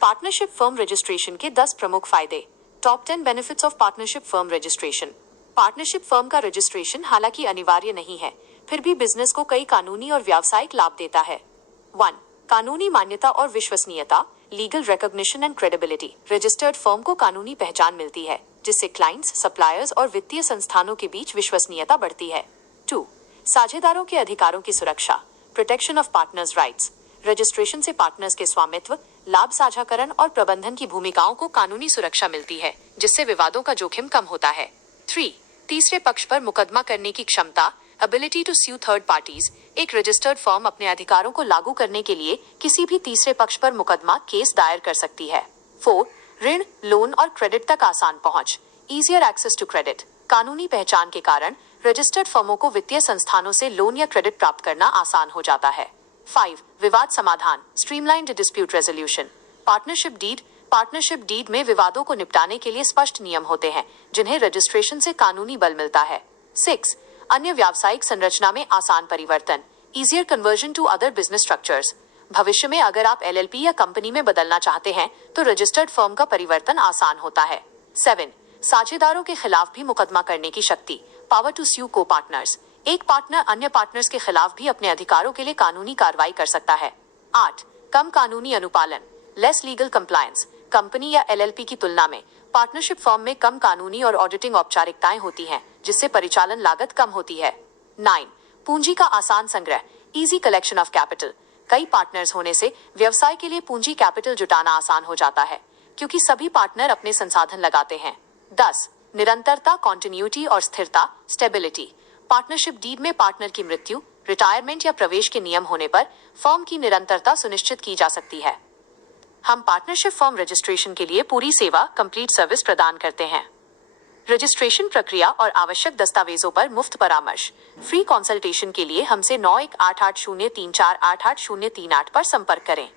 Partnership firm registration के 10 प्रमुख फायदे। Top 10 benefits of partnership firm registration. Partnership firm का रजिस्ट्रेशन हालांकि अनिवार्य नहीं है, फिर भी बिजनेस को कई कानूनी और व्यावसायिक लाभ देता है। 1. कानूनी मान्यता और विश्वसनीयता, legal recognition and credibility. Registered firm को कानूनी पहचान मिलती है, जिससे क्लाइंट्स, सप्लायर्स और वित्तीय संस्थानों के बीच विश्वसनीयता बढ़ती है। 2. साझेदारों के अधिकारों की सुरक्षा, protection of partners rights. Registration से पार्टनर्स के स्वामित्व, लाभ साझाकरण और प्रबंधन की भूमिकाओं को कानूनी सुरक्षा मिलती है, जिससे विवादों का जोखिम कम होता है। 3. तीसरे पक्ष पर मुकदमा करने की क्षमता, ability to sue third parties. एक रजिस्टर्ड फर्म अपने अधिकारों को लागू करने के लिए किसी भी तीसरे पक्ष पर मुकदमा केस दायर कर सकती है। 4. ऋण, लोन और क्रेडिट तक आसान पहुंच, इजियर एक्सेस टू क्रेडिट। कानूनी पहचान के कारण रजिस्टर्ड फर्मों को वित्तीय संस्थानों से लोन या क्रेडिट प्राप्त करना आसान हो जाता है। 5. विवाद समाधान, स्ट्रीमलाइन्ड डिस्प्यूट रेजोल्यूशन। पार्टनरशिप डीड में विवादों को निपटाने के लिए स्पष्ट नियम होते हैं, जिन्हें रजिस्ट्रेशन से कानूनी बल मिलता है। 6. अन्य व्यावसायिक संरचना में आसान परिवर्तन, easier conversion to other business structures. भविष्य में अगर आप एलएलपी या कंपनी में बदलना चाहते हैं तो रजिस्टर्ड फर्म का परिवर्तन आसान होता है। 7. साझेदारों के खिलाफ भी मुकदमा करने की शक्ति, पावर टू स्यू को पार्टनर्स। एक पार्टनर अन्य पार्टनर्स के खिलाफ भी अपने अधिकारों के लिए कानूनी कार्रवाई कर सकता है। 8. कम कानूनी अनुपालन, लेस लीगल कंप्लायंस। कंपनी या एलएलपी की तुलना में पार्टनरशिप फर्म में कम कानूनी और ऑडिटिंग औपचारिकताएं होती हैं, जिससे परिचालन लागत कम होती है। 9. पूंजी का आसान संग्रह, इजी कलेक्शन ऑफ कैपिटल। कई पार्टनर्स होने से व्यवसाय के लिए पूंजी कैपिटल जुटाना आसान हो जाता है, क्योंकि सभी पार्टनर अपने संसाधन लगाते हैं। 10. निरंतरता, कॉन्टिन्यूटी और स्थिरता, स्टेबिलिटी। पार्टनरशिप डीड में पार्टनर की मृत्यु, रिटायरमेंट या प्रवेश के नियम होने पर फर्म की निरंतरता सुनिश्चित की जा सकती है। हम पार्टनरशिप फर्म रजिस्ट्रेशन के लिए पूरी सेवा, कंप्लीट सर्विस प्रदान करते हैं। रजिस्ट्रेशन प्रक्रिया और आवश्यक दस्तावेजों पर मुफ्त परामर्श। फ्री कंसल्टेशन के लिए हमसे 918803488038 पर संपर्क करें।